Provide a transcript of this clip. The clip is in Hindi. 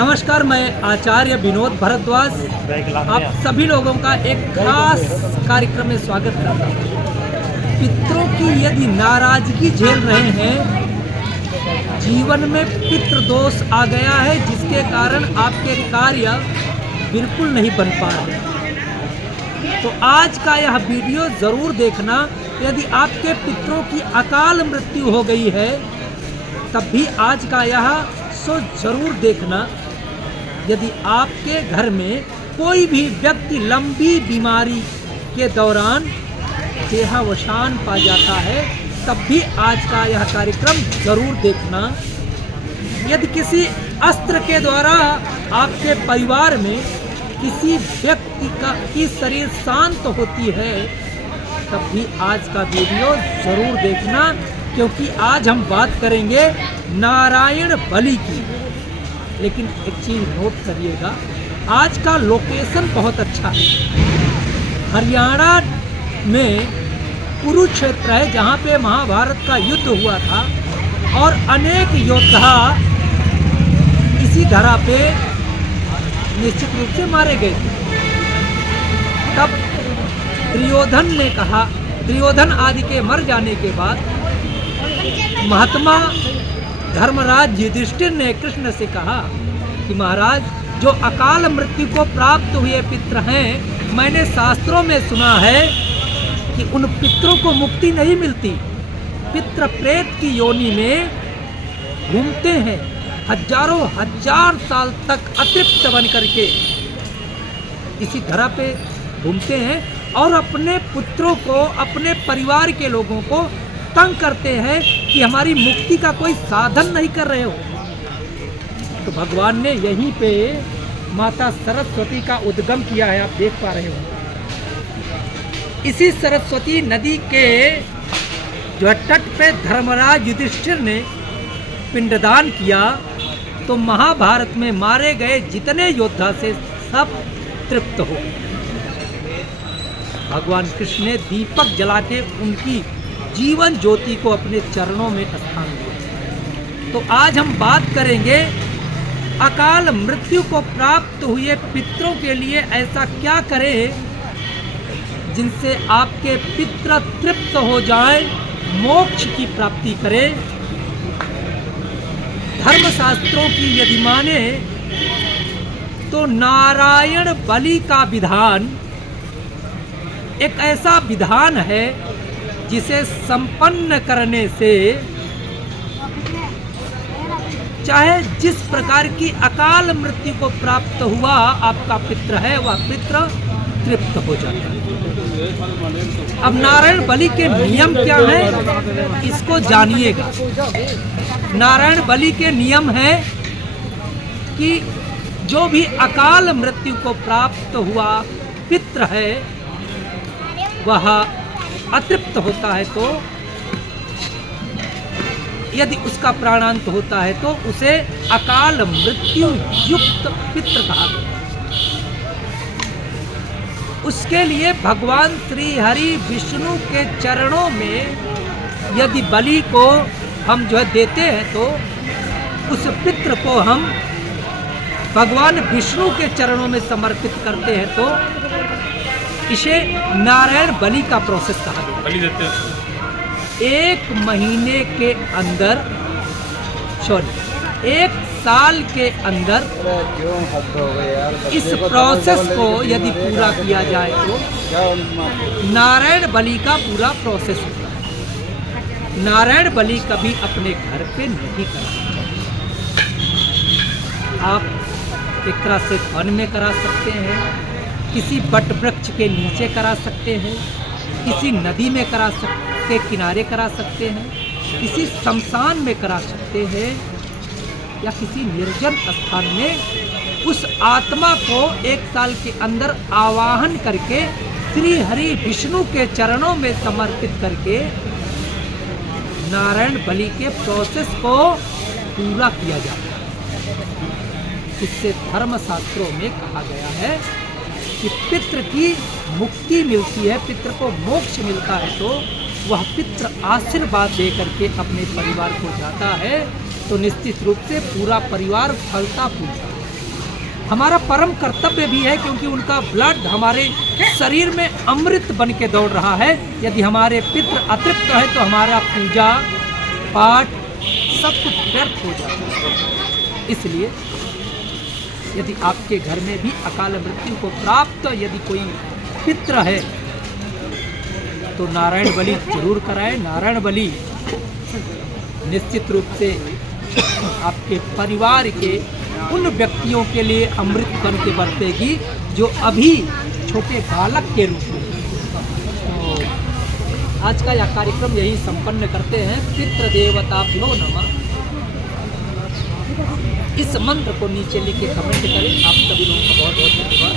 नमस्कार, मैं आचार्य विनोद भारद्वाज आप सभी लोगों का एक खास कार्यक्रम में स्वागत करता हूँ। पितरों की यदि नाराजगी झेल रहे हैं, जीवन में पितृ दोष आ गया है जिसके कारण आपके कार्य बिल्कुल नहीं बन पा रहे, तो आज का यह वीडियो ज़रूर देखना। यदि आपके पितरों की अकाल मृत्यु हो गई है तब भी आज का यह शो जरूर देखना। यदि आपके घर में कोई भी व्यक्ति लंबी बीमारी के दौरान देहावसान पा जाता है तब भी आज का यह कार्यक्रम जरूर देखना। यदि किसी अस्त्र के द्वारा आपके परिवार में किसी व्यक्ति की शरीर शांत होती है तब भी आज का वीडियो जरूर देखना, क्योंकि आज हम बात करेंगे नारायण बलि की। लेकिन एक चीज़ नोट करिएगा, आज का लोकेशन बहुत अच्छा है। हरियाणा में कुरुक्षेत्र है जहाँ पे महाभारत का युद्ध हुआ था और अनेक योद्धा इसी धरा पे निश्चित रूप से मारे गए थे। तब दुर्योधन ने कहा, दुर्योधन आदि के मर जाने के बाद महात्मा धर्मराज युधिष्ठिर ने कृष्ण से कहा कि महाराज, जो अकाल मृत्यु को प्राप्त हुए पितृ हैं, मैंने शास्त्रों में सुना है कि उन पितरों को मुक्ति नहीं मिलती। पितृ प्रेत की योनि में घूमते हैं, हजारों हजार साल तक अतृप्त बन करके इसी धरा पे घूमते हैं और अपने पुत्रों को, अपने परिवार के लोगों को तंग करते हैं कि हमारी मुक्ति का कोई साधन नहीं कर रहे हो। तो भगवान ने यहीं पे माता सरस्वती का उद्गम किया है, आप देख पा रहे हो। इसी सरस्वती नदी के जो है तट पे धर्मराज युधिष्ठिर ने पिंडदान किया तो महाभारत में मारे गए जितने योद्धा से सब तृप्त हो। भगवान कृष्ण ने दीपक जला के उनकी जीवन ज्योति को अपने चरणों में स्थान दिया। तो आज हम बात करेंगे अकाल मृत्यु को प्राप्त हुए पितरों के लिए ऐसा क्या करें जिनसे आपके पितृ तृप्त हो जाएं, मोक्ष की प्राप्ति करें। धर्मशास्त्रों की यदि माने तो नारायण बलि का विधान एक ऐसा विधान है जिसे संपन्न करने से चाहे जिस प्रकार की अकाल मृत्यु को प्राप्त हुआ आपका पितृ है, वह पितृ तृप्त हो जाता है। अब नारायण बलि के नियम क्या है, इसको जानिएगा। नारायण बलि के नियम है कि जो भी अकाल मृत्यु को प्राप्त हुआ पितृ है वह अतृप्त होता है, तो यदि उसका प्राणांत होता है तो उसे अकाल मृत्यु युक्त पितृ कहा गया। उसके लिए भगवान श्री हरि विष्णु के चरणों में यदि बलि को हम जो है देते हैं तो उस पितृ को हम भगवान विष्णु के चरणों में समर्पित करते हैं, तो इसे नारायण बलि का प्रोसेस कहा गया। 1 महीने के अंदर, सॉरी 1 साल के अंदर इस प्रोसेस को यदि पूरा किया जाए तो नारायण बलि का पूरा प्रोसेस होता है। नारायण बलि कभी अपने घर पे नहीं करना। आप एक तरह से वन में करा सकते हैं, किसी वट वृक्ष के नीचे करा सकते हैं, किसी नदी में करा सकते, किनारे करा सकते हैं, किसी शमशान में करा सकते हैं या किसी निर्जन स्थान में उस आत्मा को 1 साल के अंदर आवाहन करके श्री हरि विष्णु के चरणों में समर्पित करके नारायण बलि के प्रोसेस को पूरा किया जाता है। इससे धर्मशास्त्रों में कहा गया है कि पितृ की मुक्ति मिलती है, पितृ को मोक्ष मिलता है, तो वह पितृ आशीर्वाद दे करके अपने परिवार को जाता है तो निश्चित रूप से पूरा परिवार फलता फूलता है। हमारा परम कर्तव्य भी है, क्योंकि उनका ब्लड हमारे शरीर में अमृत बन के दौड़ रहा है। यदि हमारे पितृ अतृप्त है तो हमारा पूजा पाठ सब कुछ व्यर्थ हो जाता है। इसलिए यदि आपके घर में भी अकाल मृत्यु को प्राप्त यदि कोई पितृ है तो नारायण बलि जरूर कराएं। नारायण बलि निश्चित रूप से आपके परिवार के उन व्यक्तियों के लिए अमृत बन के बरतेगी जो अभी छोटे बालक के रूप में। तो आज का यह कार्यक्रम यही संपन्न करते हैं। पितृदेवताभ्यो नमः। इस मंत्र को नीचे लिख के कमेंट करें। आप सभी लोगों का बहुत बहुत धन्यवाद।